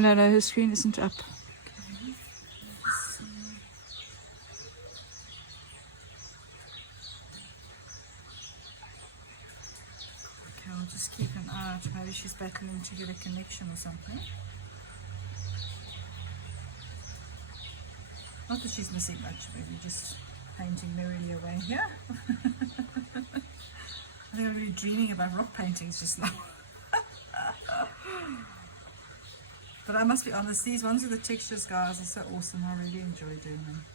No, her screen isn't up. Okay, I'll just keep an eye out. Maybe she's battling to get a connection or something. Not that she's missing much, maybe just painting merrily away here. I think I'm really dreaming about rock paintings just now. But I must be honest, these ones with the textures, guys, are so awesome. I really enjoy doing them.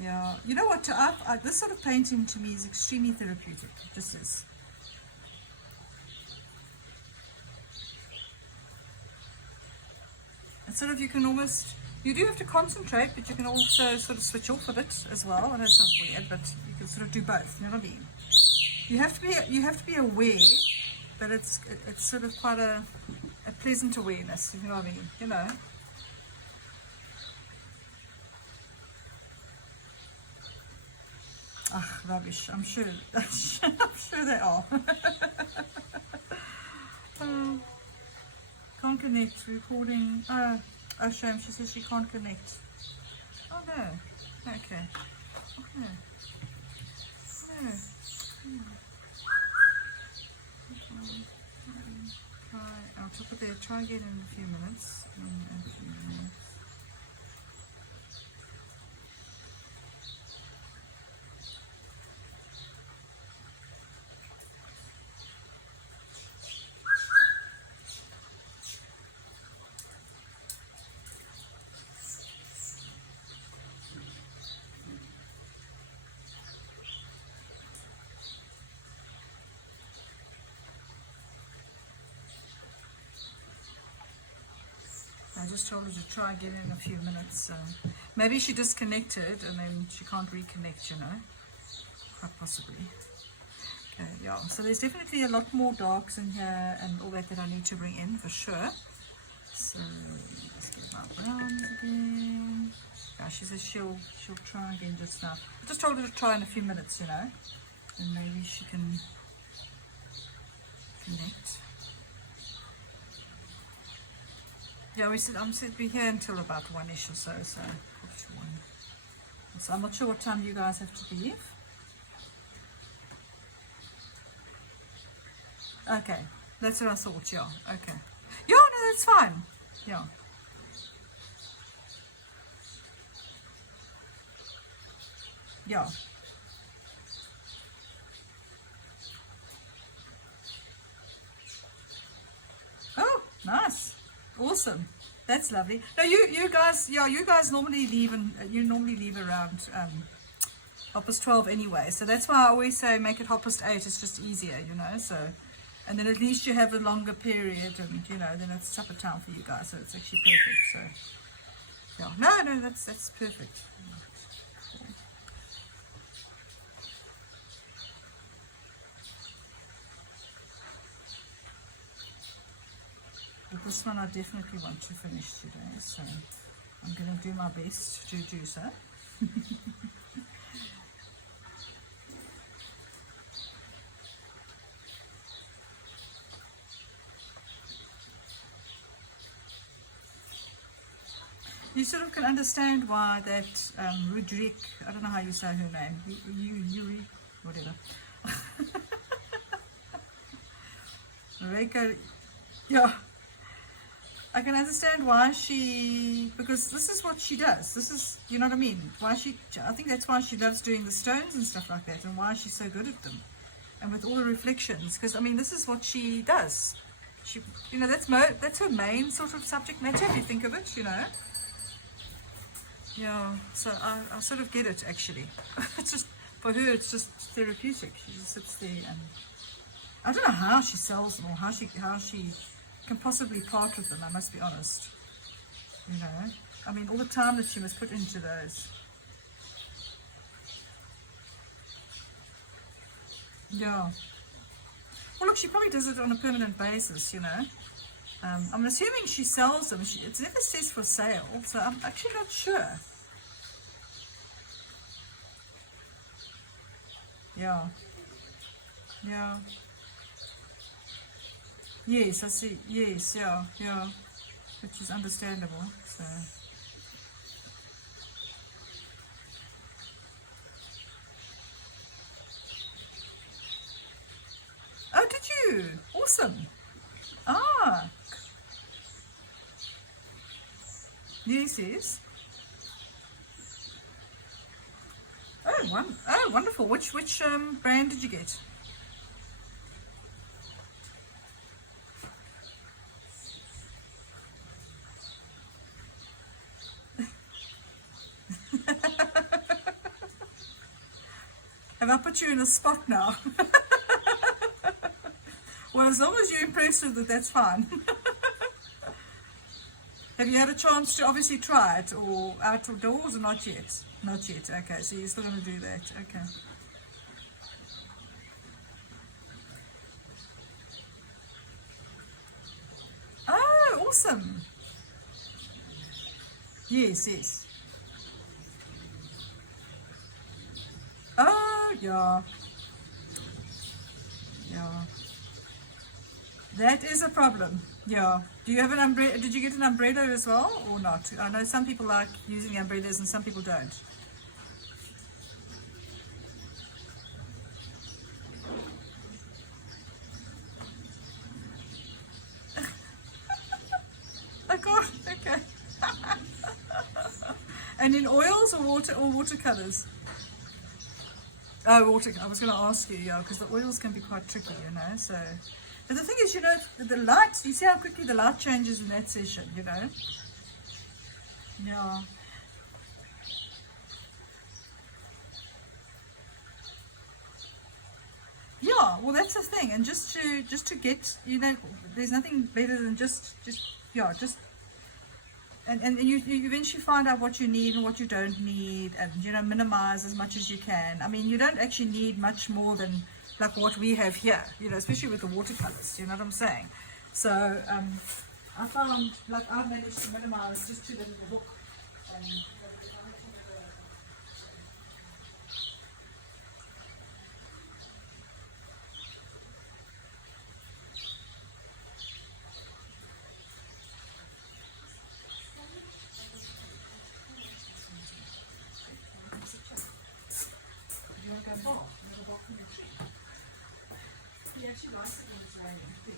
Yeah, you know what? This sort of painting to me is extremely therapeutic. It just is. And sort of you can almost, you do have to concentrate, but you can also sort of switch off a bit as well. I know it sounds weird, but you can sort of do both. You know what I mean? You have to be aware, but it's sort of quite a pleasant awareness. You know what I mean? You know. Ah, rubbish. I'm sure. I'm sure they are. Can't connect. Recording. Oh, shame. She says she can't connect. Oh no. Okay. Oh no. No. I'll top it there. Try again in a few minutes. I just told her to try again in a few minutes. Maybe she disconnected and then she can't reconnect, you know. Quite possibly. Okay, yeah. So there's definitely a lot more darks in here and all that I need to bring in for sure. So let's get my browns again. Yeah, she says she'll try again just now. I just told her to try in a few minutes, you know. And maybe she can connect. Yeah, I'm said be here until about 1ish or so, so quarter to 1. So I'm not sure what time you guys have to leave. Okay, that's what I thought, yeah, okay. Yeah, no, that's fine, yeah. Yeah. Oh, nice. Awesome. That's lovely. No, you guys, yeah, you guys normally leave around 12:30 anyway. So that's why I always say make it 8:30. It's just easier, you know. So, and then at least you have a longer period, and you know, then it's supper time for you guys. So it's actually perfect. So, yeah, no, that's perfect. But this one I definitely want to finish today, so I'm going to do my best to do so. You sort of can understand why that Rudrik, I don't know how you say her name, Yuri, whatever. Reika, yeah. I can understand why because this is what she does. This is, you know what I mean? I think that's why she loves doing the stones and stuff like that, and why she's so good at them. And with all the reflections, because I mean, this is what she does. She, you know, that's her main sort of subject matter, if you think of it, you know. Yeah, so I sort of get it, actually. It's just, for her, it's just therapeutic. She just sits there and, I don't know how she sells them or how she can possibly part with them, I must be honest. You know, I mean, all the time that she must put into those. Yeah. Well, look, she probably does it on a permanent basis, you know. I'm assuming she sells them. It never says for sale, so I'm actually not sure. Yeah. Yeah. Yes, I see. Yes, yeah, yeah, which is understandable. So, oh, did you? Awesome. Ah, yes, yes. Oh, wonderful. Which brand did you get? Have I put you in a spot now? Well, as long as you're impressed with it, that's fine. Have you had a chance to obviously try it, or outdoors, or not yet? Not yet. Okay, so you're still going to do that. Okay. Oh, awesome. Yes, yes. Oh, yeah, yeah. That is a problem. Yeah. Do you have an umbrella? Did you get an umbrella as well, or not? I know some people like using umbrellas and some people don't. Oh God. Okay. And in oils or watercolors? Oh, water. I was going to ask you, yeah, because the oils can be quite tricky, you know. So, but the thing is, you know, the light. You see how quickly the light changes in that session, you know. Yeah. Yeah. Well, that's the thing, and just to get, you know, there's nothing better than just yeah, just and you eventually find out what you need and what you don't need, and you know, minimize as much as you can. I mean, you don't actually need much more than like what we have here, you know, especially with the watercolors, you know what I'm saying. So I found like I've managed to minimize just to the little book, and you know, you don't go far, you know, walk from the tree. He actually likes it when it's raining too.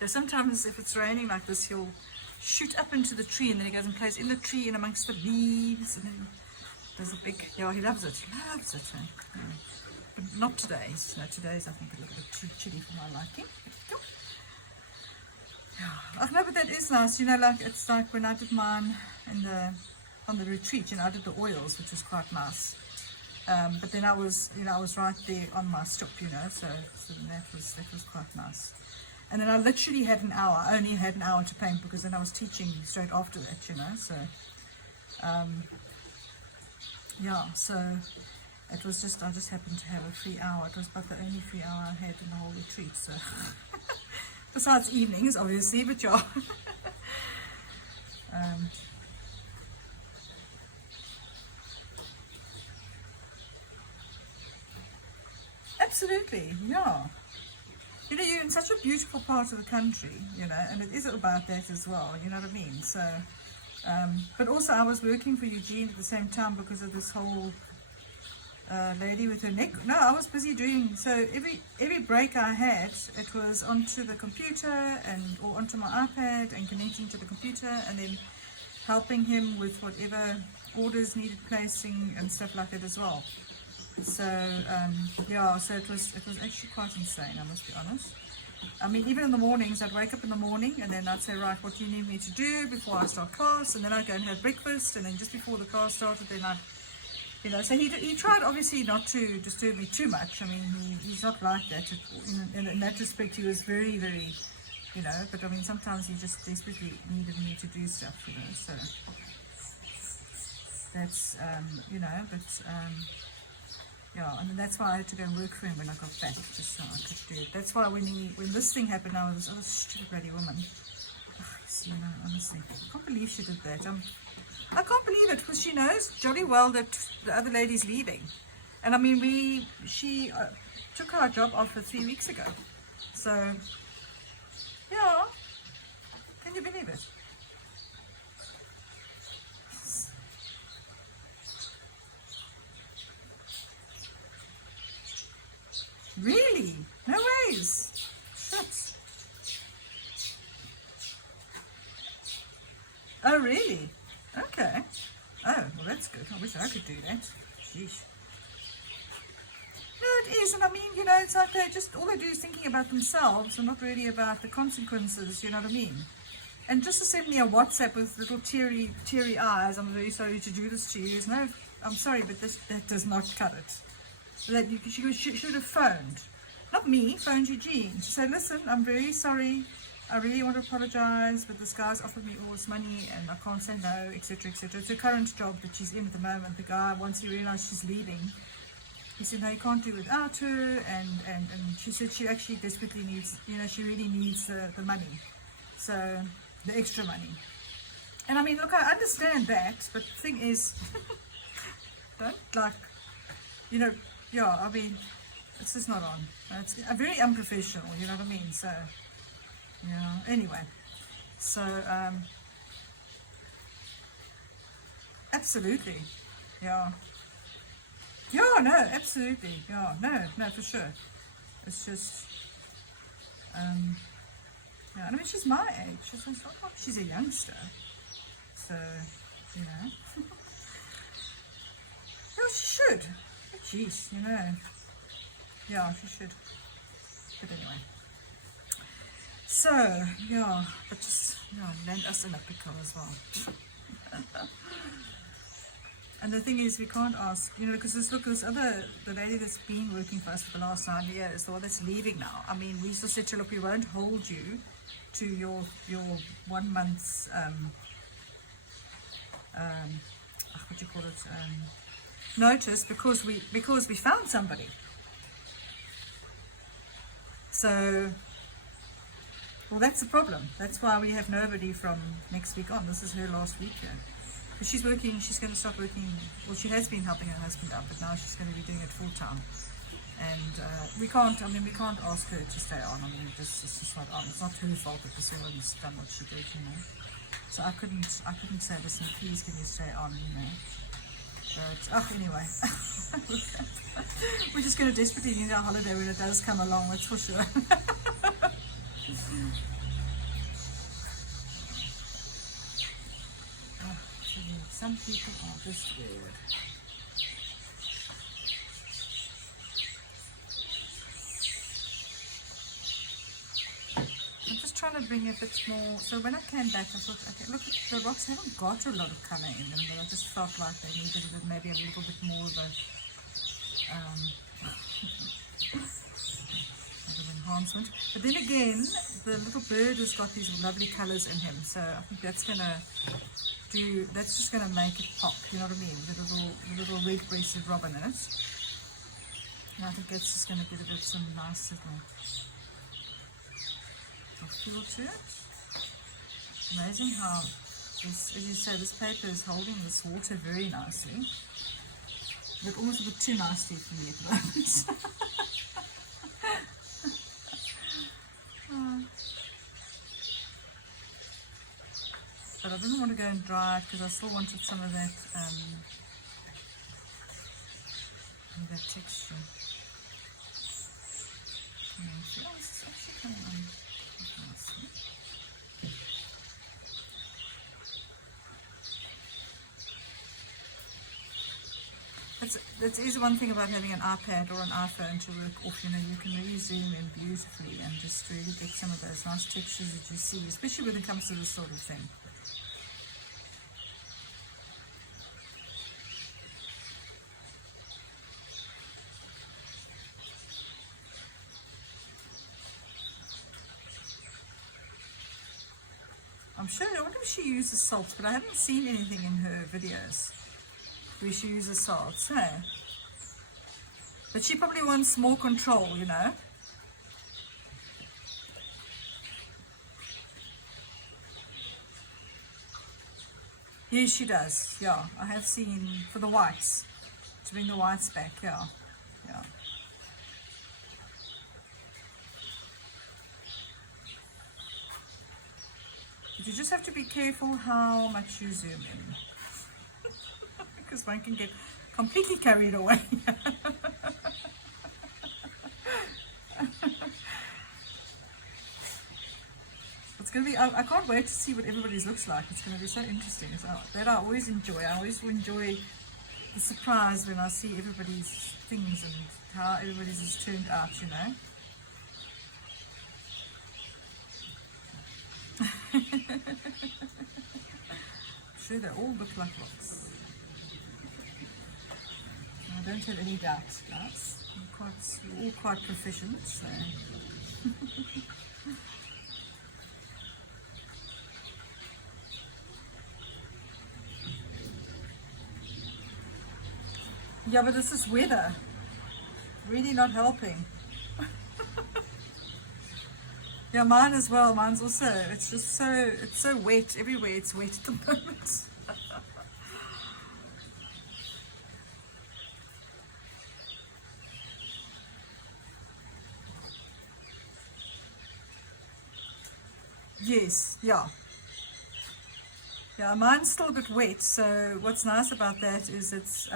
Yeah, sometimes if it's raining like this, he'll shoot up into the tree and then he goes and plays in the tree and amongst the leaves, and then there's a big, yeah, he loves it. He loves it. Eh? Yeah. But not today. So today's, I think, a little bit too chilly for my liking. Oh, no, but that is nice. You know, like it's like when I did mine in the on the retreat. You know, I did the oils, which was quite nice. But then I was, you know, I was right there on my stop. You know, so that was quite nice. And then I literally had an hour. I only had an hour to paint because then I was teaching straight after that. You know, so yeah. So it was just, I just happened to have a free hour. It was about the only free hour I had in the whole retreat. So. Besides evenings, obviously, but yeah. um, Absolutely, yeah. You know, you're in such a beautiful part of the country, you know, and it is about that as well, you know what I mean? So, but also I was working for Eugene at the same time because of this whole lady with her neck. No, I was busy doing, so every break I had, it was onto the computer and or onto my iPad and connecting to the computer and then helping him with whatever orders needed placing and stuff like that as well. So yeah, so it was actually quite insane, I must be honest. I mean, even in the mornings, I'd wake up in the morning and then I'd say, right, what do you need me to do before I start class? And then I'd go and have breakfast, and then just before the class started, then I'd, you know, so he tried obviously not to disturb me too much. I mean, he's not like that. In that respect, he was very, very, you know, but I mean, sometimes he just desperately needed me to do stuff, you know, so that's, you know, but Yeah, and that's why I had to go and work for him when I got back, just so I could do it. That's why when this thing happened now, this other stupid bloody woman. You know, honestly, I can't believe she did that. I can't believe it, because she knows jolly well that the other lady's leaving. And I mean, she took her job offer 3 weeks ago. So, yeah, can you believe it? Really? No ways. Shit. Oh, really? Okay. Oh, well, that's good. I wish I could do that. Sheesh. No, it is. And I mean, you know, it's like all they do is thinking about themselves and not really about the consequences, you know what I mean? And just to send me a WhatsApp with little teary eyes, I'm very sorry to do this to you. No, I'm sorry, but that does not cut it. That she should have phoned, not me, phoned Eugene to say, listen, I'm very sorry, I really want to apologize, but this guy's offered me all this money and I can't say no, etc., etc. It's her current job that she's in at the moment. The guy, once he realized she's leaving, he said no, you can't do without her, and she said she actually desperately needs, you know, she really needs the money, so the extra money. And I mean, look, I understand that, but the thing is, don't, like, you know, yeah, I mean, it's just not on. It's very unprofessional, you know what I mean? So, yeah, anyway. So, absolutely. Yeah. Yeah, no, absolutely. Yeah, no, for sure. It's just, yeah, I mean, she's my age. It's not like she's a youngster. So, you know. Yeah, she should. Jeez, you know. Yeah, she should. But anyway. So, yeah, but just, land us in a pickle as well. And the thing is, we can't ask, you know, because the lady that's been working for us for the last 9 years, the one that's leaving now, I mean, we still said to her, look, we won't hold you to your 1 month's, what do you call it, notice, because we found somebody. So, well, that's the problem. That's why we have nobody from next week on. This is her last week here. Because she's going to start working, well, she has been helping her husband out, but now she's going to be doing it full time. And we can't ask her to stay on. I mean, it's just not on. It's not her fault that this woman's done what she did, you know. So I couldn't say, listen, please can you stay on, you know. But, anyway. We're just going to desperately need our holiday when it does come along, that's for sure. Some people are just weird. I'm just trying to bring a bit more. So when I came back, I thought, okay, look, the rocks haven't got a lot of colour in them, but I just felt like they needed maybe a little bit more of a enhancement. But then again, the little bird has got these lovely colours in him, so I think that's just gonna make it pop, you know what I mean? The little red-breasted robin in it. And I think that's just gonna give it some nice little feel to it. Amazing how this, as you say, this paper is holding this water very nicely. But almost a bit too nicely for me at the moment. But I didn't want to go and dry it because I still wanted some of that texture. Yeah, it's actually coming on quite nicely. That is one thing about having an iPad or an iPhone to work off. You know, you can really zoom in beautifully and just really get some of those nice textures that you see, especially when it comes to this sort of thing. I'm sure, I wonder if she uses salts, but I haven't seen anything in her videos where she uses salts, hey? But she probably wants more control, you know. Yes, she does. Yeah, I have seen for the whites, to bring the whites back. Yeah, yeah. But you just have to be careful how much you zoom in, because one can get completely carried away. It's going to be, I can't wait to see what everybody's looks like. It's going to be so interesting. So that I always enjoy. I always enjoy the surprise when I see everybody's things and how everybody's has turned out, you know. Sure, they all look like rocks. I don't have any doubts, guys. We're all quite proficient, so. Yeah, but this is weather. Really not helping. Yeah, mine as well. Mine's also. It's just it's so wet everywhere. It's wet at the moment. Yes, yeah. Yeah, mine's still a bit wet, so what's nice about that is it's,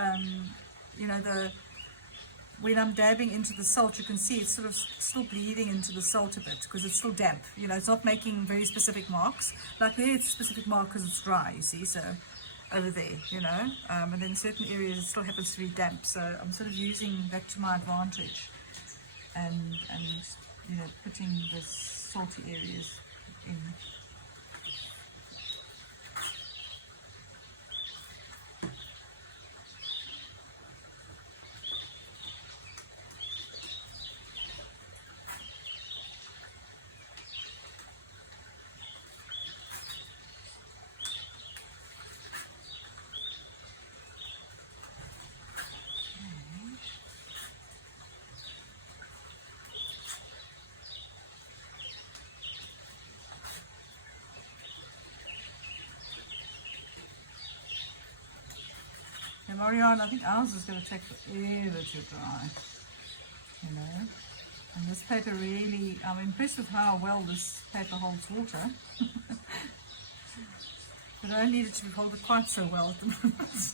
you know, when I'm dabbing into the salt, you can see it's sort of still bleeding into the salt a bit because it's still damp. You know, it's not making very specific marks. Like there, it's a specific mark because it's dry, you see, so over there, you know, and then certain areas it still happens to be damp, so I'm sort of using that to my advantage and you know, putting the salty areas in. Marianne, I think ours is going to take forever to dry, you know. And this paper really, I'm impressed with how well this paper holds water. But I don't need it to hold it quite so well at the moment.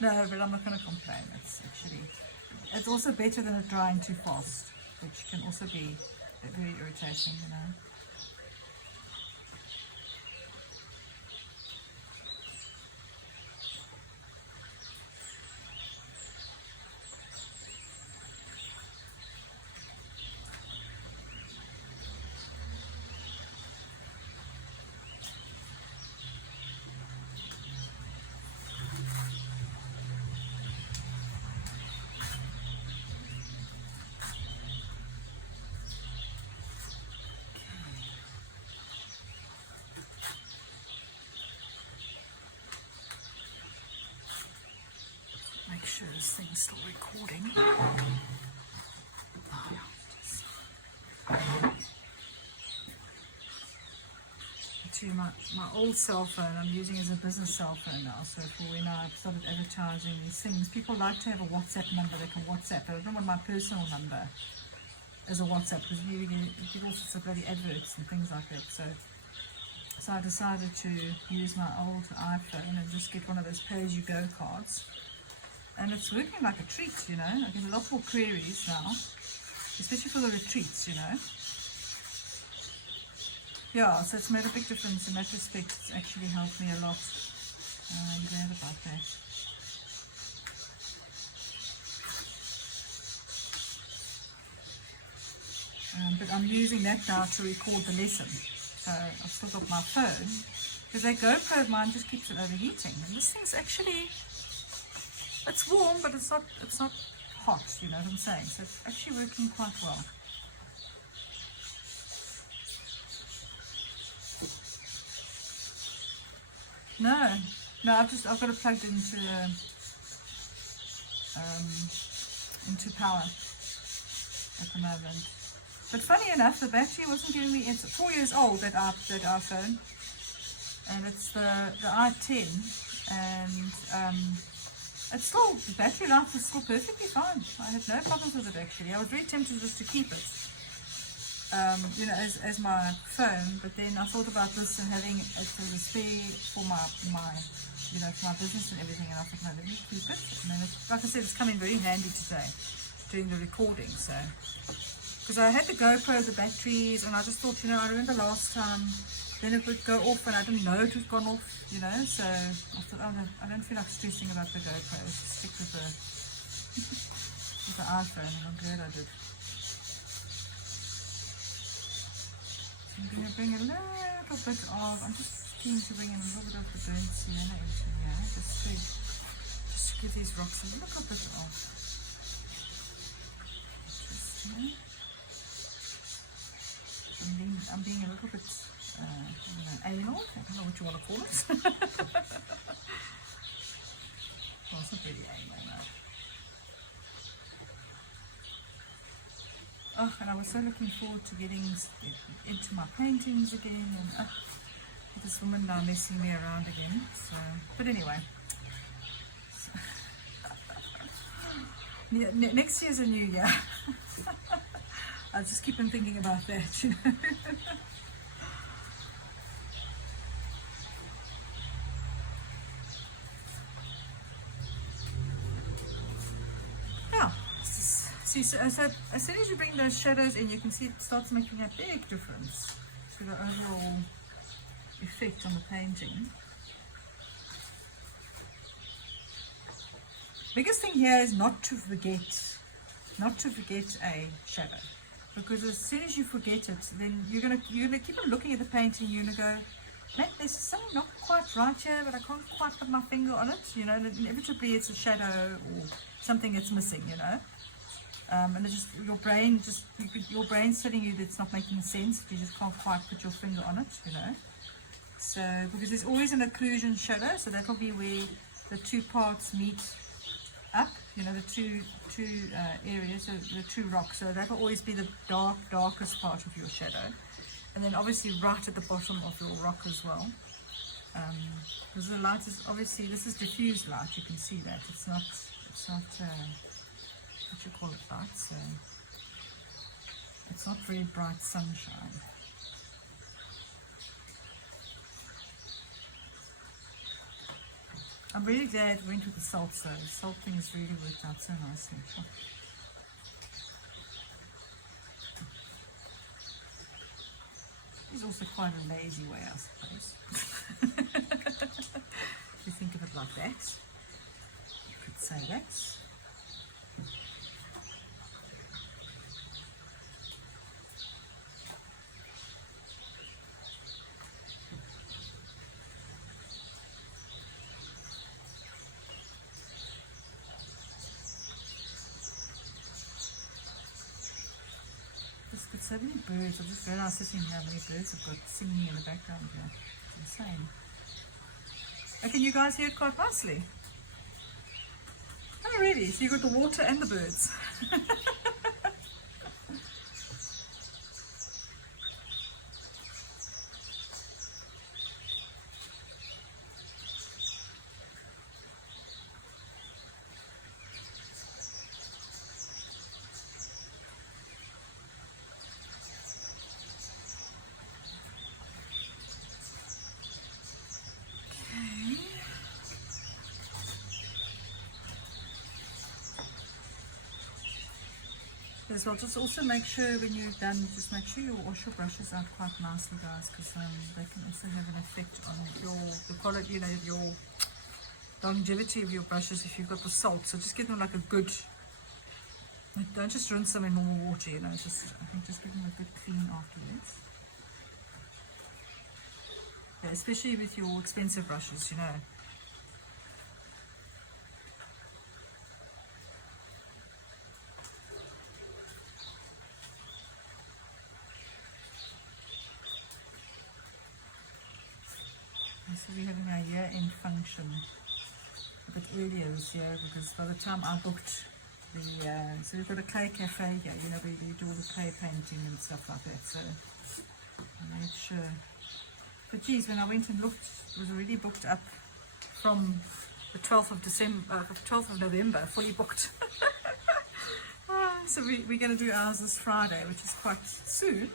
No, but I'm not going to complain. It's also better than it drying too fast, which can also be very irritating, you know. Make sure this thing's still recording. Actually, my old cell phone I'm using as a business cell phone now, so for when I started advertising these things, people like to have a WhatsApp number they can WhatsApp, but I don't want my personal number as a WhatsApp because you get all sorts of bloody adverts and things like that. So I decided to use my old iPhone and just get one of those pay-as-you-go cards. And it's working like a treat, you know. I get a lot more queries now, especially for the retreats, you know. Yeah, so it's made a big difference in that respect. It's actually helped me a lot. I'm glad about that. But I'm using that now to record the lesson. So I've still got my phone, because that GoPro of mine just keeps it overheating. And this thing's actually, it's warm, but it's not hot, you know what I'm saying? So it's actually working quite well. No, I've got it plugged into into power at the moment. But funny enough, the battery wasn't giving me. It's 4 years old, that iPhone, and it's the i10, and it's still, the battery life is still perfectly fine. I had no problems with it actually. I was very tempted just to keep it, you know, as my phone, but then I thought about this and having it as a spare for my you know, for my business and everything, and I thought, no, let me keep it. And then like I said, it's coming very handy today doing the recording. So because I had the GoPro, the batteries, and I just thought, you know, I remember last time then it would go off and I didn't know it had gone off, you know, so I thought, oh no, I don't feel like stressing about the GoPro. Let's just stick with the iPhone, and I'm glad I did. I'm going to bring a little bit of, I'm just keen to bring in a little bit of the burnt sienna into here, just to give these rocks a little bit of interest here. I'm being a little bit anal, I don't know what you want to call it. Well, it's not really anal, no. Oh, and I was so looking forward to getting into my paintings again, and this woman now messing me around again. So, but anyway, next year's a new year. I'll just keep on thinking about that, you know. Yeah. See, so as soon as you bring those shadows in, you can see it starts making a big difference to the overall effect on the painting. Biggest thing here is not to forget a shadow, because as soon as you forget it, then you're gonna keep on looking at the painting. You're gonna go, man, there's something not quite right here, but I can't quite put my finger on it, you know. And inevitably it's a shadow or something that's missing, you know. And it's just your brain's telling you that it's not making sense. You just can't quite put your finger on it, you know. So because there's always an occlusion shadow, so that'll be where the two parts meet up, you know, the two areas, so the two rocks. So that'll always be the darkest part of your shadow, and then obviously right at the bottom of your rock as well. Because the light is obviously, this is diffused light. You can see that it's not what you call it, light. So it's not very bright sunshine. I'm really glad I went with the salt, so the salt thing has really worked out so nicely. It's also quite a lazy way, I suppose. If you think of it like that, you could say that. So many birds. I just realized sitting here how many birds have got singing in the background here. It's insane. Oh, can you guys hear it quite nicely? Oh really? So you've got the water and the birds. As well, just also make sure when you're done, just make sure you wash your brushes out quite nicely, guys, because they can also have an effect on the quality, you know, your longevity of your brushes if you've got the salt. So just give them like a good, don't just rinse them in normal water, you know, I think just give them a good clean afterwards. Yeah, especially with your expensive brushes, you know. So we're having our year-end function a bit earlier this year because by the time I booked the, so we've got a clay cafe here, you know, where we do all the clay painting and stuff like that, so I made sure. But geez, when I went and looked, it was already booked up from the 12th of December, 12th of November, fully booked. So we're going to do ours this Friday, which is quite soon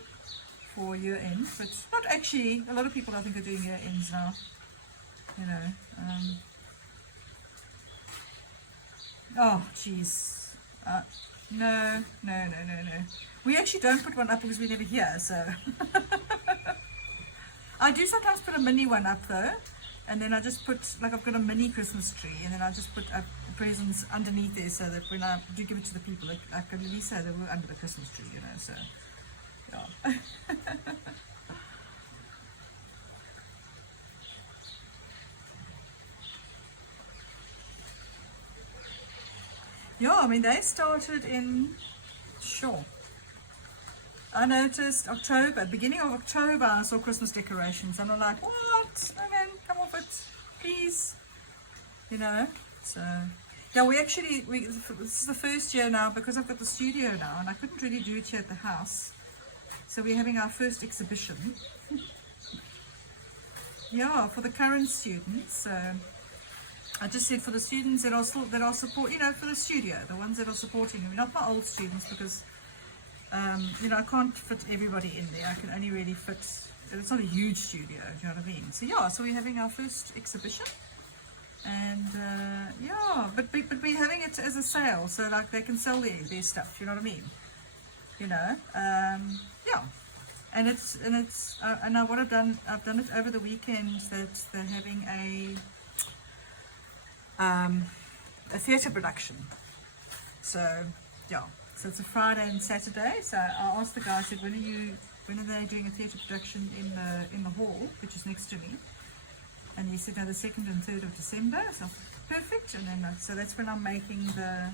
for year end, but not actually. A lot of people I think are doing year ends now, you know. Oh geez, no. We actually don't put one up because we're never here, so. I do sometimes put a mini one up though, and then I just put, like I've got a mini Christmas tree, and then I just put up presents underneath there so that when I do give it to the people, I can at least say they were under the Christmas tree, you know, so, yeah. Yeah, I mean, they started in, sure. I noticed October, beginning of October, I saw Christmas decorations, and I'm like, what? No, man, come off it, please. You know, so, yeah, this is the first year now, because I've got the studio now, and I couldn't really do it here at the house. So we're having our first exhibition. Yeah, for the current students. I just said for the students that are support, you know, for the studio, the ones that are supporting me, not my old students, because you know, I can't fit everybody in there. I can only really fit, it's not a huge studio, do you know what I mean? So yeah, so we're having our first exhibition, and yeah, but we're having it as a sale, so like they can sell their stuff, you know what I mean? You know, yeah. And what I've done it over the weekend, that they're having a theatre production. So yeah, so it's a Friday and Saturday. So I asked the guy, I said, when are they doing a theatre production in the hall, which is next to me? And he said, no, the 2nd and 3rd of December. So perfect. And then so that's when I'm making the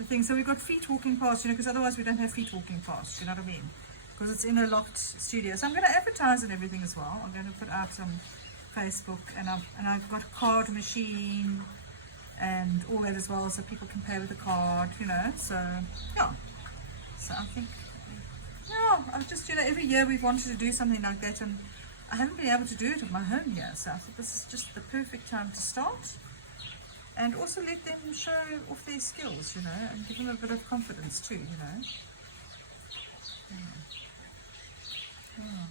the thing. So we've got feet walking past, you know, because otherwise we don't have feet walking past, you know what I mean? Because it's in a locked studio. So I'm going to advertise and everything as well. I'm going to put out on Facebook, and I've got a card machine and all that as well, so people can pay with a card, you know. So yeah, so I think, yeah, I've just, you know, every year we've wanted to do something like that, and I haven't been able to do it at my home here, so I thought this is just the perfect time to start, and also let them show off their skills, you know, and give them a bit of confidence too, you know. Yeah.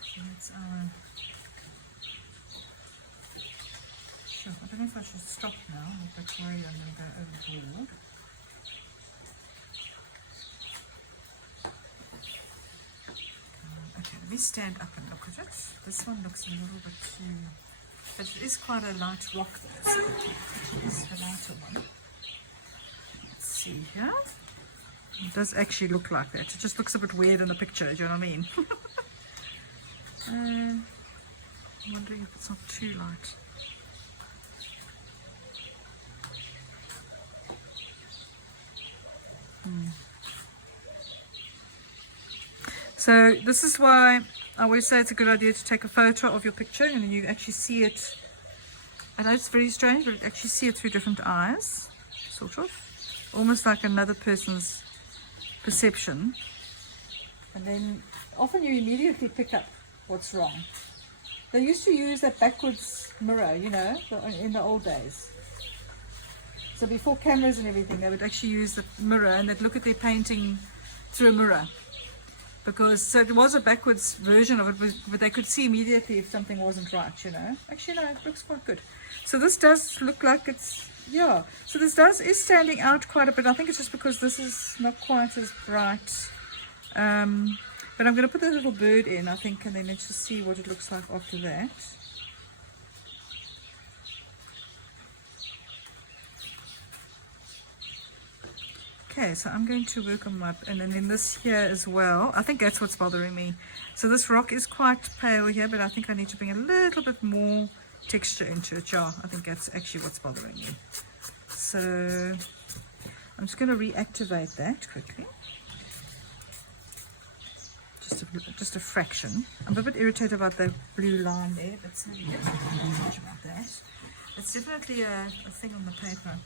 So that's our, sure, I don't know if I should stop now, I'm a bit worried I'm going to go overboard. Okay, let me stand up and look at it. This one looks a little bit too, but it is quite a light rock though, so it's the lighter one. Let's see here. It does actually look like that. It just looks a bit weird in the picture, do you know what I mean? I'm wondering if it's not too light. So this is why I always say it's a good idea to take a photo of your picture, and then you actually see it. I know it's very strange, but you actually see it through different eyes, sort of. Almost like another person's perception. And then often you immediately pick up what's wrong. They used to use that backwards mirror, you know, in the old days. So before cameras and everything, they would actually use the mirror, and they'd look at their painting through a mirror. Because, so it was a backwards version of it, but they could see immediately if something wasn't right, you know. Actually, no, it looks quite good. So this does look like it's, yeah. So this is standing out quite a bit. I think it's just because this is not quite as bright. But I'm going to put the little bird in, I think, and then let's just see what it looks like after that. Okay, so I'm going to work on my, and then this here as well. I think that's what's bothering me. So this rock is quite pale here, but I think I need to bring a little bit more texture into it. Yeah, I think that's actually what's bothering me. So I'm just going to reactivate that quickly. Just a fraction. I'm a bit irritated about the blue line there, but it's not much about that. It's definitely a thing on the paper.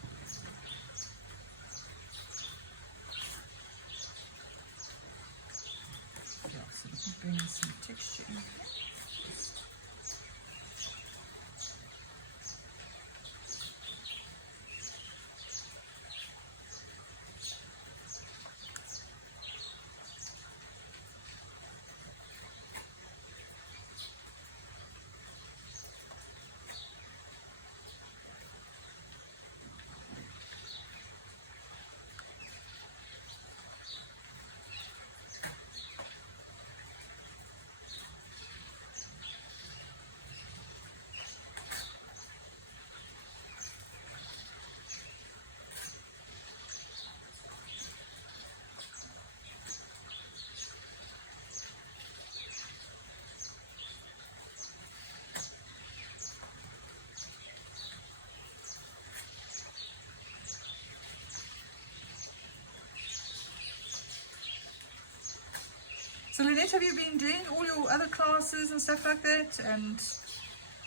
Yeah, so we can bring some texture in here. So Lynette, have you been doing all your other classes and stuff like that? And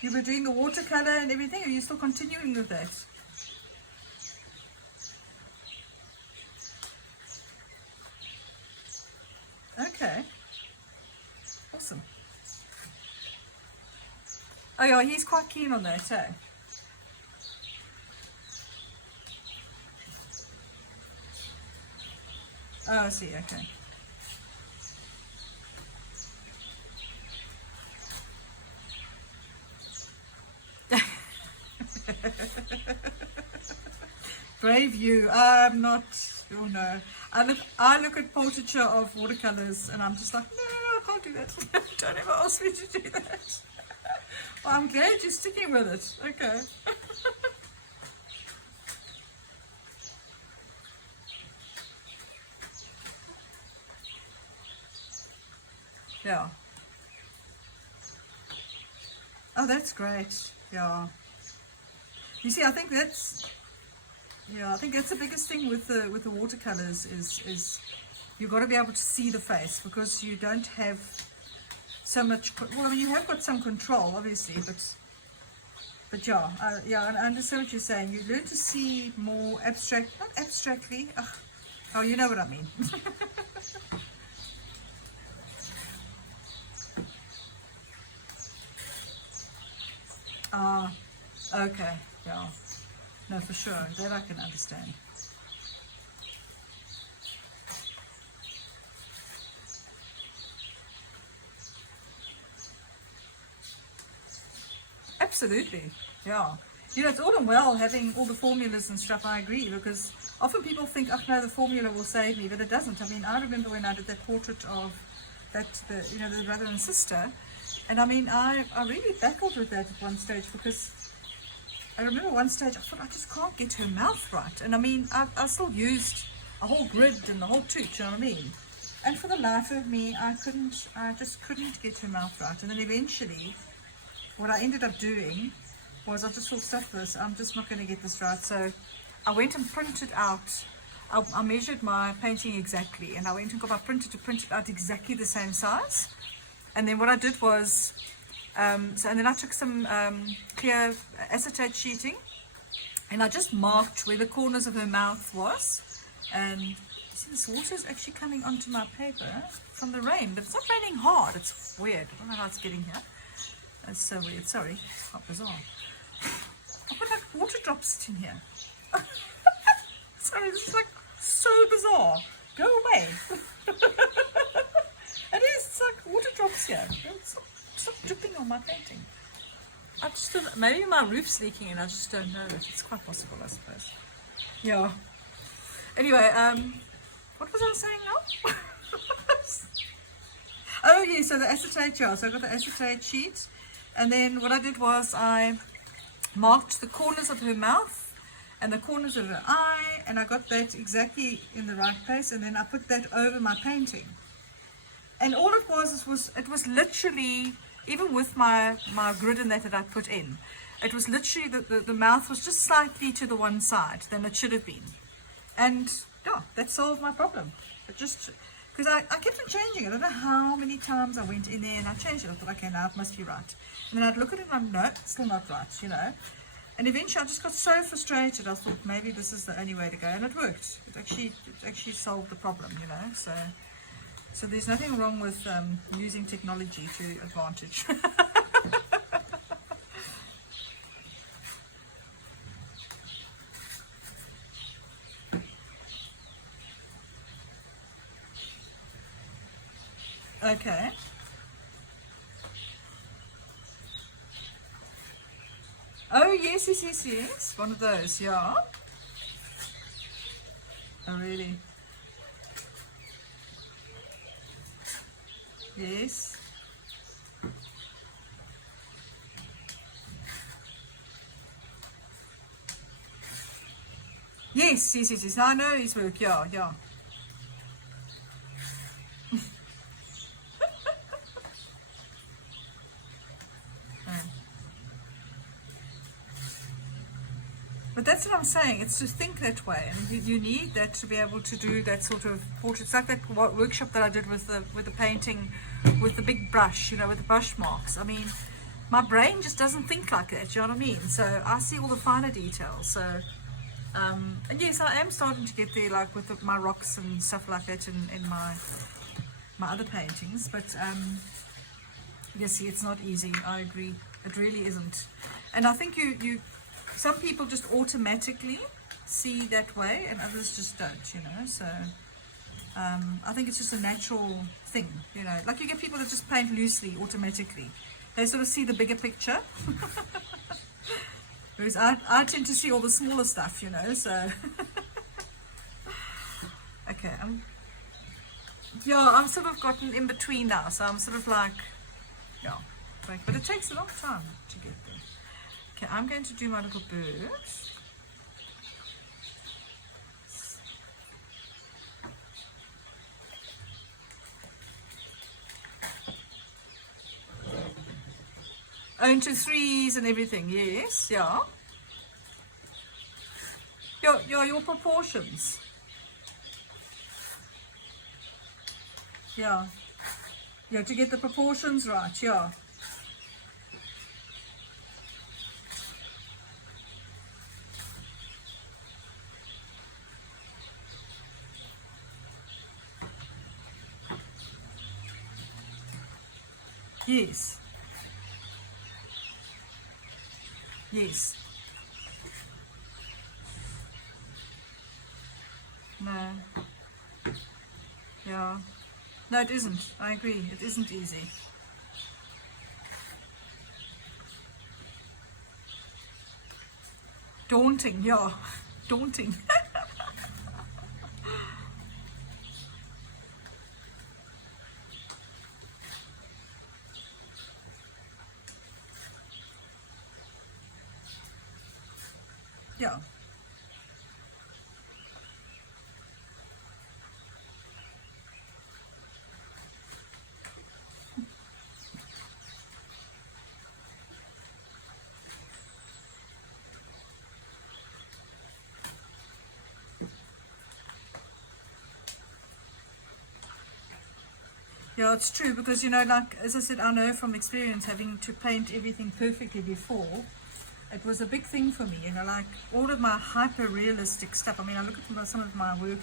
you were doing the watercolor and everything? Are you still continuing with that? Okay. Awesome. Oh yeah, he's quite keen on that, eh? Oh, I see, okay. Brave you. I'm not. Oh no. I look at portraiture of watercolors and I'm just like, no, I can't do that. Don't ever ask me to do that. Well, I'm glad you're sticking with it. Okay. Yeah. Oh, that's great. Yeah. You see, I think that's the biggest thing with the watercolors is you've got to be able to see the face because you don't have so much. Well, I mean, you have got some control, obviously, but yeah, I understand what you're saying. You learn to see more abstract, not abstractly. Oh, you know what I mean. Ah, okay, yeah. No, for sure. That I can understand. Absolutely. Yeah. You know, it's all and well having all the formulas and stuff, I agree, because often people think, oh no, the formula will save me, but it doesn't. I mean, I remember when I did that portrait of the brother and sister, and I mean, I really battled with that at one stage because I remember one stage I thought I just can't get her mouth right. And I mean, I still used a whole grid and the whole toot, you know what I mean? And for the life of me, I just couldn't get her mouth right. And then eventually, what I ended up doing was I just thought, stuff this, I'm just not going to get this right. So I went and printed out, I measured my painting exactly, and I went and got my printer to print it out exactly the same size. And then what I did was, and then I took some clear acetate sheeting, and I just marked where the corners of her mouth was. And you see, this water is actually coming onto my paper from the rain, but it's not raining hard. It's weird. I don't know how it's getting here. That's so weird. Sorry, how bizarre. I've got like water drops in here. Sorry, this is like so bizarre. Go away. It is. It's like water drops here. Stop dripping on my painting. I just don't, maybe my roof's leaking and I just don't know it. It's quite possible, I suppose. Yeah. Anyway, what was I saying now? Oh yeah, so the acetate, yeah. So I got the acetate sheet, and then what I did was I marked the corners of her mouth and the corners of her eye, and I got that exactly in the right place, and then I put that over my painting. And all it was literally, even with my grid and that I put in, it was literally the mouth was just slightly to the one side than it should have been. And yeah, that solved my problem. It just, because I kept on changing it. I don't know how many times I went in there and I changed it. I thought, okay, now it must be right. And then I'd look at it and I'm, no, it's still not right, you know. And eventually I just got so frustrated, I thought maybe this is the only way to go, and it worked. It actually solved the problem, you know. So there's nothing wrong with using technology to advantage. Okay. Oh, yes. One of those, yeah. Oh, really? Yes. Yes. I know his work, yeah. But that's what I'm saying. It's to think that way, and you need that to be able to do that sort of portrait. It's like that workshop that I did with the painting, with the big brush, you know, with the brush marks. I mean, my brain just doesn't think like that. You know what I mean? So I see all the finer details. So, and yes, I am starting to get there, like with my rocks and stuff like that in my other paintings. But yes, it's not easy. I agree. It really isn't. And I think you some people just automatically see that way and others just don't, you know. So I think it's just a natural thing, you know. Like you get people that just paint loosely automatically. They sort of see the bigger picture. Whereas I tend to see all the smaller stuff, you know. So okay, I'm sort of gotten in between now. So I'm sort of like, yeah, but it takes a long time to get there. Okay, I'm going to do my little bird. Oh, into threes and everything, yes, yeah. Your proportions. Yeah. Yeah, to get the proportions right, yeah. Yes. Yes. No. Yeah. No, it isn't. I agree. It isn't easy. Daunting, yeah. Daunting. Yeah. Yeah, it's true because, you know, like, as I said, I know from experience having to paint everything perfectly before, it was a big thing for me, you know, like all of my hyper-realistic stuff. I mean, I look at some of my work,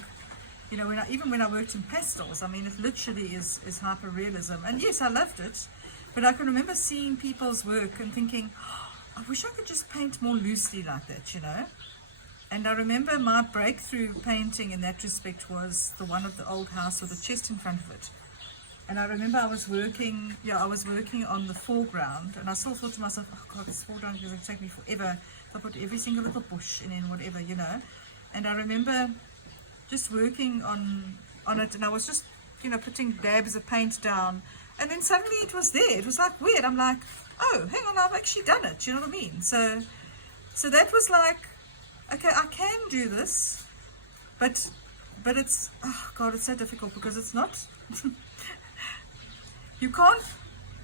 you know, even when I worked in pastels, I mean, it literally is hyper-realism. And yes, I loved it, but I can remember seeing people's work and thinking, oh, I wish I could just paint more loosely like that, you know. And I remember my breakthrough painting in that respect was the one of the old house with a chest in front of it. And I remember I was working on the foreground, and I still thought to myself, oh God, this foreground is going to take me forever. So I put every single little bush in and whatever, you know. And I remember just working on it, and I was just, you know, putting dabs of paint down, and then suddenly it was there. It was like weird. I'm like, oh, hang on, I've actually done it. You know what I mean? So that was like, okay, I can do this, but it's, oh God, it's so difficult because it's not. You can't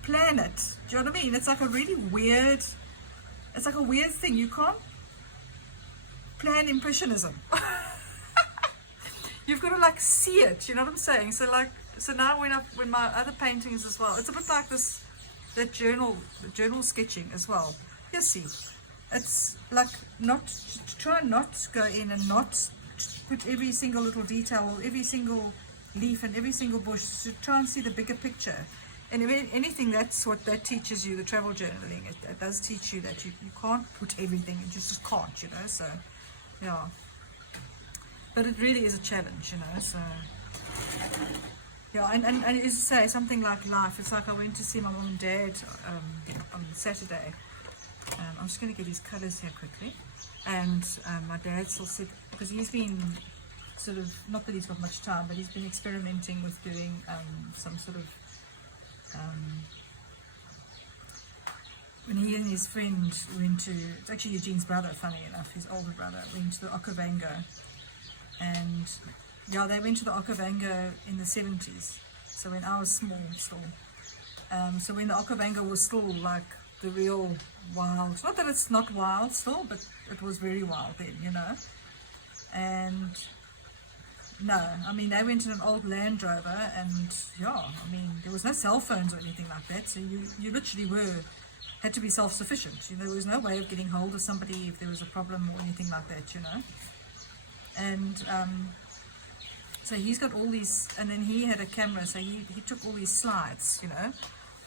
plan it. Do you know what I mean? It's like a really weird, it's like a weird thing. You can't plan impressionism. You've got to like see it. You know what I'm saying? So like, so now when my other paintings as well, it's a bit like this, the journal sketching as well. You see, it's like not try not to go in and not put every single little detail or every single leaf and every single bush, to try and see the bigger picture. And if anything, that's what that teaches you, the travel journaling. It does teach you that you can't put everything, you just can't, you know. So yeah, but it really is a challenge, you know. So yeah, and as I say, something like life, it's like I went to see my mom and dad on Saturday. I'm just going to get his colours here quickly. And my dad still said, because he's been sort of, not that he's got much time, but he's been experimenting with doing some sort of, when he and his friend went to, it's actually Eugene's brother, funny enough, his older brother, went to the Okavango. And yeah, they went to the Okavango in the 70s, so when I was small still. So when the Okavango was still like the real wild, not that it's not wild still, but it was very wild then, you know. And no, I mean, they went in an old Land Rover, and yeah, I mean, there was no cell phones or anything like that, so you literally had to be self-sufficient. You know, there was no way of getting hold of somebody if there was a problem or anything like that, you know. And so he's got all these, and then he had a camera, so he took all these slides, you know,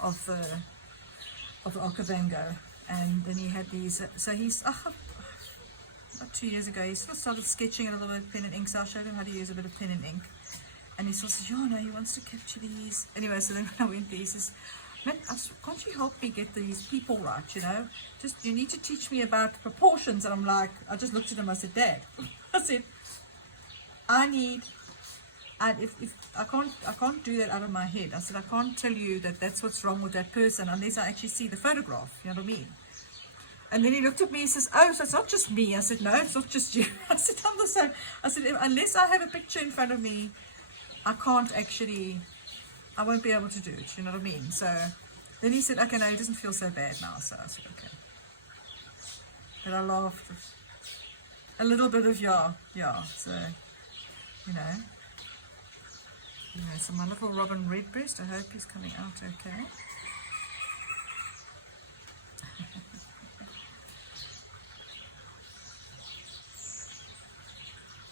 of the Okavango, and then he had these, so he's, about 2 years ago, he sort of started sketching a little bit with pen and ink, so I showed him how to use a bit of pen and ink, and he sort of says, yeah, no, he wants to capture these. Anyway, so then when I went there, he says, man, can't you help me get these people right, you know, just, you need to teach me about proportions. And I'm like, I just looked at him, I said, Dad, I said, if I can't do that out of my head. I said, I can't tell you that that's what's wrong with that person unless I actually see the photograph, you know what I mean? And then he looked at me and says, oh, so it's not just me. I said, no, it's not just you. I said, I'm the same. I said, unless I have a picture in front of me, I won't be able to do it, you know what I mean? So then he said, okay, no, he doesn't feel so bad now. So I said, okay. But I laughed. A little bit of yeah, so, you know. So my little robin redbreast, I hope he's coming out okay.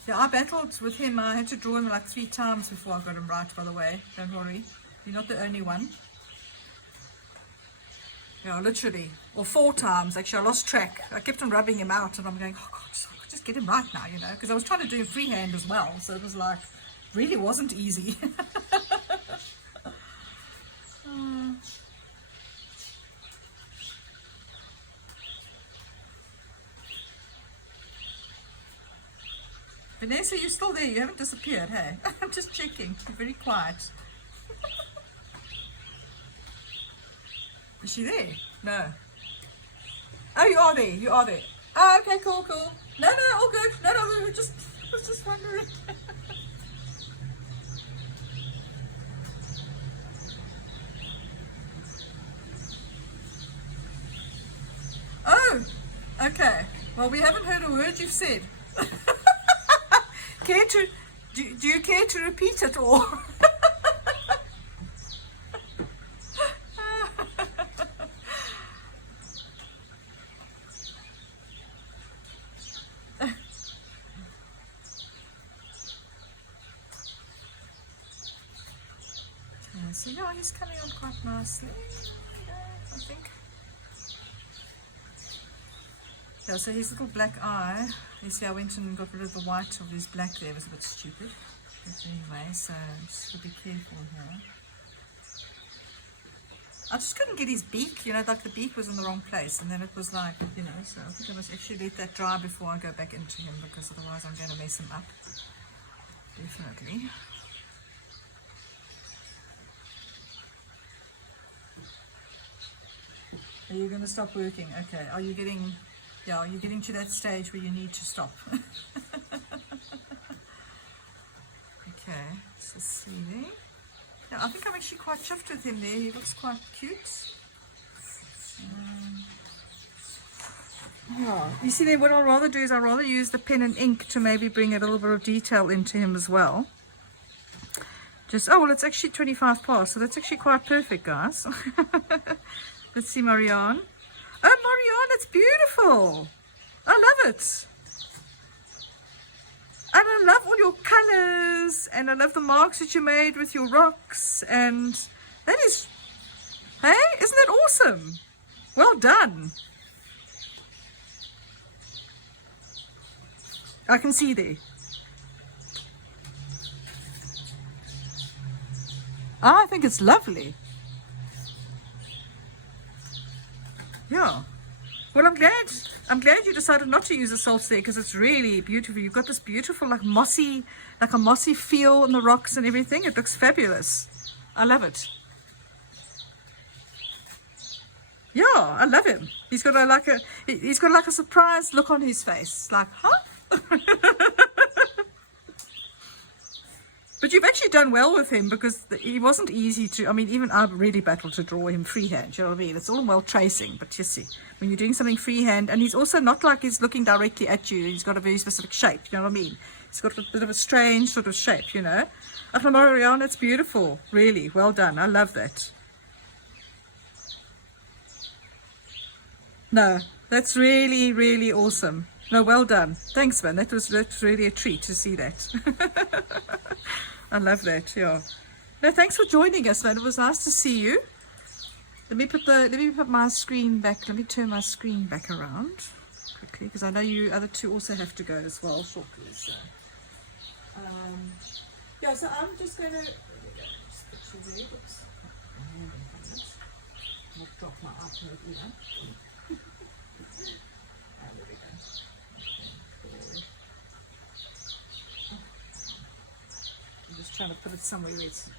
Yeah, I battled with him. I had to draw him like 3 times before I got him right, by the way. Don't worry. You're not the only one. Yeah, literally. Or 4 times. Actually, I lost track. I kept on rubbing him out, and I'm going, oh, God, just get him right now, you know. Because I was trying to do him freehand as well. So it was like, really wasn't easy. Vanessa, you're still there. You haven't disappeared, hey? I'm just checking. You're very quiet. Is she there? No. Oh, you are there. You are there. Oh, okay, cool. No, all good. No, I was just wondering. Oh, okay. Well, we haven't heard a word you've said. Do you care to repeat it all? So yeah, he's coming on quite nicely, I think. Yeah, so his little black eye, you see I went and got rid of the white of his black there. It was a bit stupid. But anyway, so just gotta be careful here. I just couldn't get his beak, you know, like the beak was in the wrong place, and then it was like, you know, so I think I must actually let that dry before I go back into him, because otherwise I'm going to mess him up. Definitely. Are you going to stop working? Okay. Are you getting to that stage where you need to stop? Okay, so see there. Yeah, I think I'm actually quite chuffed with him there. He looks quite cute. Yeah. You see there, what I'd rather do is I'd rather use the pen and ink to maybe bring a little bit of detail into him as well. Oh, well, it's actually 25 past, so that's actually quite perfect, guys. Let's see Marianne. Oh, Marianne, it's beautiful. I love it. And I love all your colours, and I love the marks that you made with your rocks, and that is, hey, isn't that awesome? Well done. I can see there. I think it's lovely. Yeah. Well, I'm glad you decided not to use the salts there, because it's really beautiful. You've got this beautiful, like a mossy feel in the rocks and everything. It looks fabulous. I love it. Yeah, I love him. He's got like a surprised look on his face, like, huh? But you've actually done well with him, because he wasn't easy to, I mean, even I really battled to draw him freehand, you know what I mean? It's all well tracing, but you see, when you're doing something freehand, and he's also not like he's looking directly at you, he's got a very specific shape, you know what I mean? He's got a bit of a strange sort of shape, you know? Marianne, it's beautiful, really, well done, I love that. No, that's really, really awesome. No, well done. Thanks, man. That's really a treat to see that. I love that. Yeah. No, thanks for joining us, man. It was nice to see you. Let me put my screen back. Let me turn my screen back around quickly, because I know you other two also have to go as well shortly. So, yeah. So I'm just going to. Just put you there. Oops. Not drop my iPad either. Trying to put it somewhere where it's.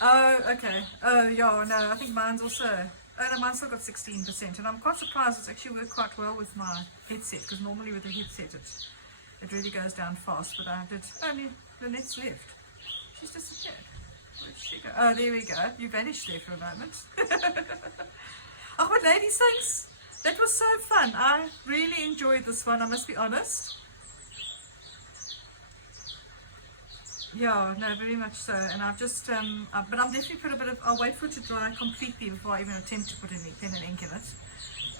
Oh, okay. Oh, yeah, no, I think mine's also. Oh, no, mine's still got 16%, and I'm quite surprised it's actually worked quite well with my headset, because normally with the headset it really goes down fast. But I did. Only Lynette's left. She's disappeared. Where'd she go? Oh, there we go. You vanished there for a moment. Oh, but ladies, thanks. That was so fun. I really enjoyed this one, I must be honest. Yeah, no, very much so. And I've just, but I'm definitely put a bit of, I'll wait for it to dry completely before I even attempt to put any pen and ink in it.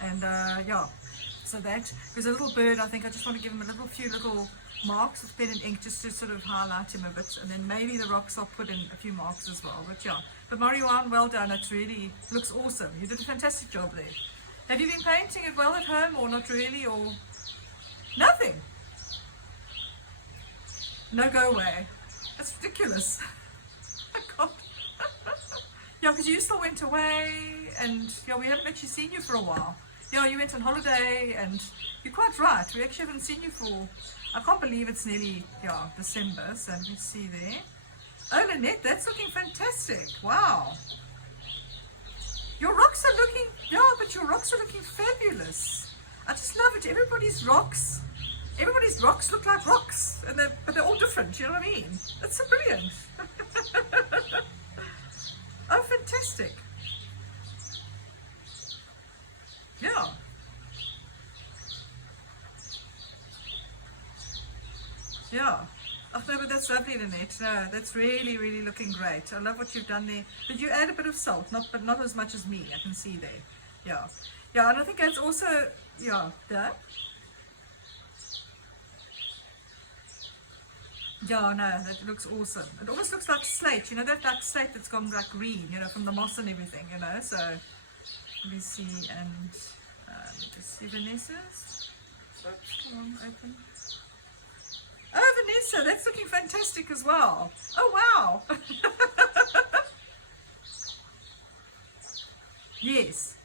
And yeah, so that, there's a little bird, I think I just want to give him a few little marks with pen and ink, just to sort of highlight him a bit. And then maybe the rocks I'll put in a few marks as well. But yeah, but Marianne, well done. It really looks awesome. You did a fantastic job there. Have you been painting it well at home, or not really, or nothing? No go away. That's ridiculous. I can't. Yeah, because you still went away, and yeah, we haven't actually seen you for a while. Yeah, you went on holiday, and you're quite right. We actually haven't seen you for. I can't believe it's nearly December. So let me see there. Oh, Lynette, that's looking fantastic. Wow. Your rocks are looking. Yeah, but your rocks are looking fabulous. I just love it. Everybody's rocks look like rocks, and but they're all different, you know what I mean? That's so brilliant. Oh, fantastic. Yeah. Yeah. Oh, no, but that's lovely, Lynette. No, that's really, really looking great. I love what you've done there. Did you add a bit of salt? But not as much as me, I can see there. Yeah. Yeah, and I think that's also, yeah, there. Yeah, no, that looks awesome. It almost looks like slate, you know, that like slate that's gone like green, you know, from the moss and everything, you know. So let me see, and let me just see Vanessa's. Oops, come on, open. Oh, Vanessa, that's looking fantastic as well. Oh, wow. Yes.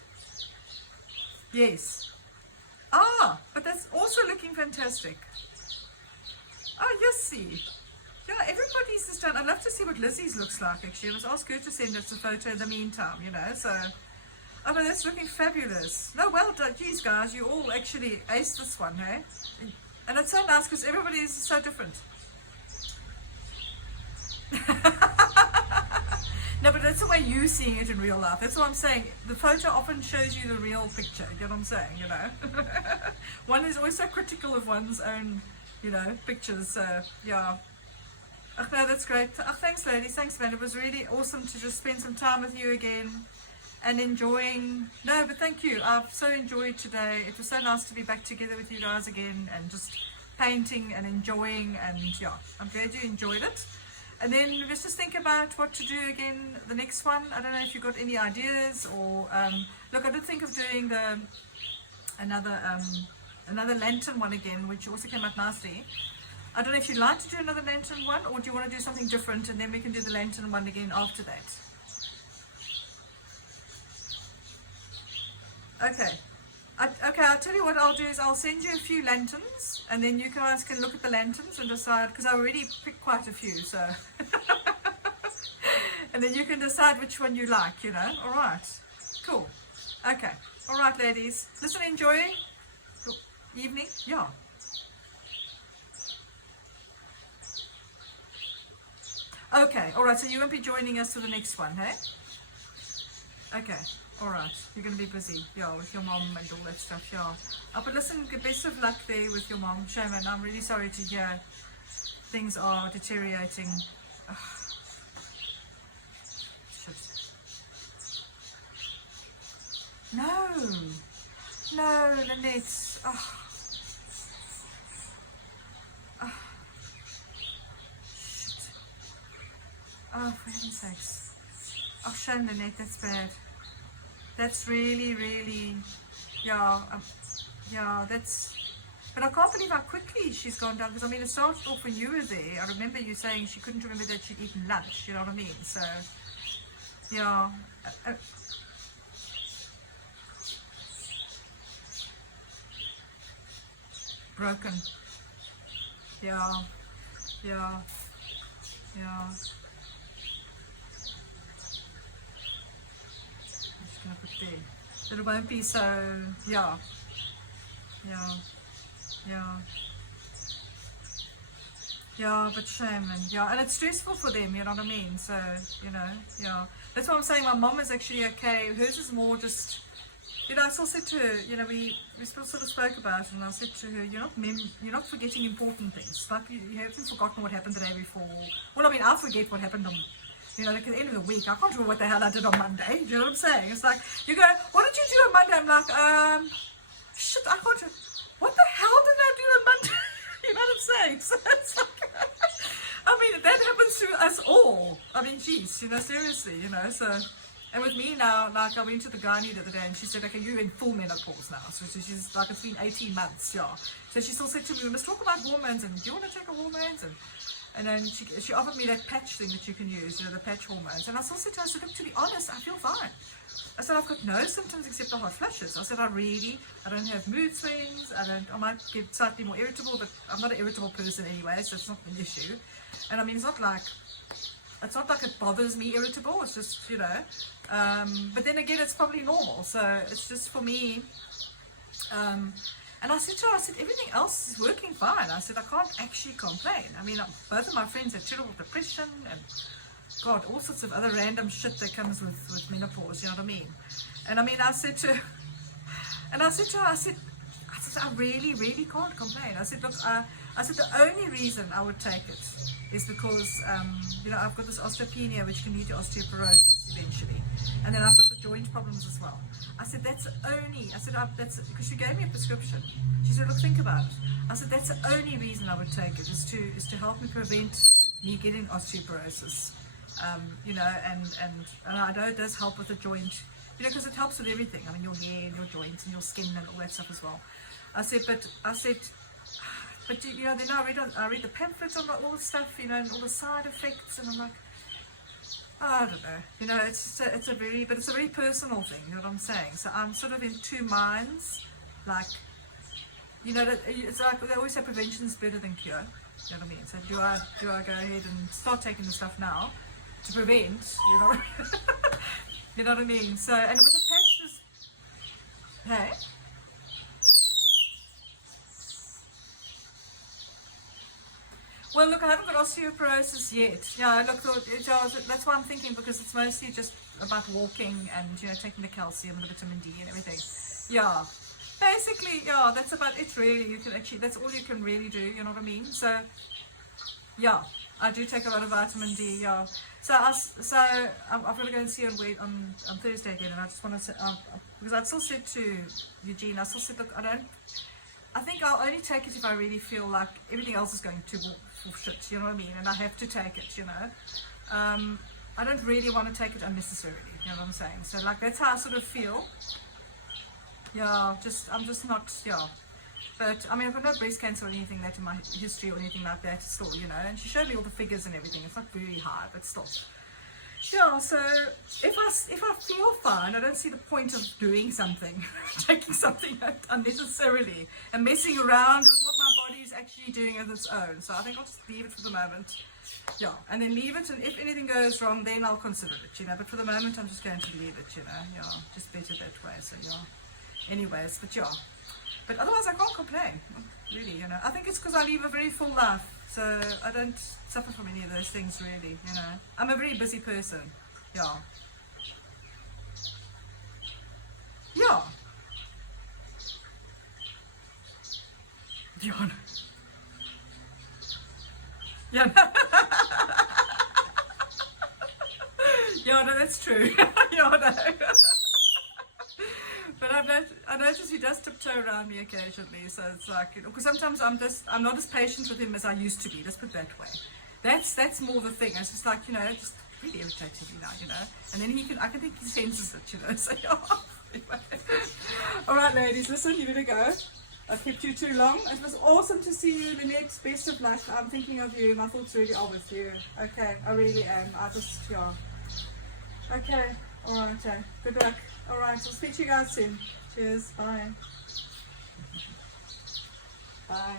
Yes. Ah, but that's also looking fantastic. Oh, yes, see. Yeah, everybody's just done. I'd love to see what Lizzie's looks like, actually. I must ask her to send us a photo in the meantime, you know, so. Oh, no, that's looking fabulous. No, well done. Geez, guys, you all actually aced this one, hey? And it's so nice because everybody is so different. No, but that's the way you're seeing it in real life. That's what I'm saying. The photo often shows you the real picture. You know what I'm saying, you know? One is always so critical of one's own, you know, pictures. So, yeah. Oh, no, that's great. Oh, thanks, ladies. Thanks, man. It was really awesome to just spend some time with you again. and enjoying. No, but thank you. I've so enjoyed today. It was so nice to be back together with you guys again and just painting and enjoying. And yeah, I'm glad you enjoyed it. And then let's just think about what to do again the next one. I don't know if you've got any ideas or look, I did think of doing another lantern one again, which also came out nicely. I don't know if you'd like to do another lantern one, or do you want to do something different and then we can do the lantern one again after that? Okay. Okay, I'll tell you what I'll do is I'll send you a few lanterns and then you guys can look at the lanterns and decide, because I already picked quite a few, so and then you can decide which one you like, you know. All right, cool. Okay, all right, ladies, listen, enjoy your evening. Yeah. Okay, all right, so you won't be joining us for the next one, hey? Okay, all right, you're going to be busy, yeah, with your mom and all that stuff, yeah. But listen, best of luck there with your mom, Shaman. I'm really sorry to hear things are deteriorating. Ugh. Shit. No, Lynette. Oh. Oh. Shit. Oh, for heaven's sakes. Oh, shame, Lynette, that's bad. That's really, really, yeah, that's, but I can't believe how quickly she's gone down, because I mean, it started off when you were there. I remember you saying she couldn't remember that she'd eaten lunch, you know what I mean? So, yeah. Broken. Yeah. There. That it won't be so, yeah, but shame, and it's stressful for them, you know what I mean, so, you know, that's what I'm saying. My mom is actually okay. Hers is more just, you know, I still said to her, you know, we still sort of spoke about it, and I said to her, you're not forgetting important things, like you haven't forgotten what happened the day before. Well, I mean, I forget what happened on, you know, like at the end of the week, I can't remember what the hell I did on Monday. Do you know what I'm saying? It's like, you go, what did you do on Monday? I'm like, shit, I can't, what the hell did I do on Monday? You know what I'm saying? So it's like, I mean, that happens to us all. I mean, geez, you know, seriously, you know, so, and with me now, like, I went to the gynae the other day and she said, okay, you're in full menopause now. So she's like, it's been 18 months, yeah. So she still said to me, we must talk about hormones, and do you want to take a hormones? And then she offered me that patch thing that you can use, you know, the patch hormones. And I still said to her, I said, look, to be honest, I feel fine. I said, I've got no symptoms except the hot flashes. I said, I don't have mood swings. I might get slightly more irritable, but I'm not an irritable person anyway, so it's not an issue. And I mean, it's not like it bothers me irritable. It's just, you know, but then again, it's probably normal. So it's just for me, and I said to her, everything else is working fine. I said, I can't actually complain. I mean, both of my friends had terrible depression and, God, all sorts of other random shit that comes with menopause, you know what I mean? And I mean, I said to her, I really, really can't complain. I said, look, the only reason I would take it is because, you know, I've got this osteopenia which can lead to osteoporosis eventually. And then I've got the joint problems as well. I said, that's because she gave me a prescription. She said, look, think about it. I said, that's the only reason I would take it, is to help me prevent me getting osteoporosis. You know, and I know it does help with the joint, you know, because it helps with everything. I mean, your hair and your joints and your skin and all that stuff as well. I said, you know, then I read the pamphlets on all the stuff, you know, and all the side effects, and I'm like, I don't know, you know, it's a very personal thing, you know what I'm saying? So I'm sort of in two minds, like, you know, it's like they always say prevention is better than cure, you know what I mean? So do I go ahead and start taking the stuff now to prevent, you know, you know what I mean? So, and with the patches, hey? Well, look, I haven't got osteoporosis yet. Yeah, look, that's why I'm thinking, because it's mostly just about walking and, you know, taking the calcium and the vitamin D and everything. Yeah, basically, yeah, that's about it really. You can actually, that's all you can really do, you know what I mean? So, Yeah, I do take a lot of vitamin D. Yeah, I've got to go and see her on Thursday again, and I just want to say because I still said to Eugene, I still said, look, I think I'll only take it if I really feel like everything else is going to for shit. You know what I mean? And I have to take it. You know, I don't really want to take it unnecessarily. You know what I'm saying? So like that's how I sort of feel. Yeah, I'm just not. Yeah. But I mean, I've got no breast cancer or anything that in my history or anything like that still, you know. And she showed me all the figures and everything. It's not very high, but still. Yeah. So if I feel fine, I don't see the point of doing something, taking something unnecessarily, and messing around with what my body is actually doing of its own. So I think I'll just leave it for the moment. Yeah, and then leave it. And if anything goes wrong, then I'll consider it, you know. But for the moment, I'm just going to leave it, you know. Yeah, just better that way. So yeah. Anyways, but yeah. But otherwise, I can't complain, really, you know. I think it's because I live a very full life, so I don't suffer from any of those things, really, you know. I'm a very busy person, yeah. Yeah. Yeah. Yeah. Yeah, no, that's true. Yeah, no. But I noticed he does tiptoe around me occasionally, so it's like, you know, because sometimes I'm not as patient with him as I used to be. Let's put it that way. That's more the thing. It's just like, you know, just really irritating me now, you know. And then I can think he senses it, you know. So yeah. Anyway. All right, ladies, listen, you better go. I've kept you too long. It was awesome to see you, Lynette. Best of luck. I'm thinking of you. My thoughts really are with you. Okay, I really am. Yeah. Okay. All right. Good luck. All right. I'll speak to you guys soon. Cheers. Bye. Bye.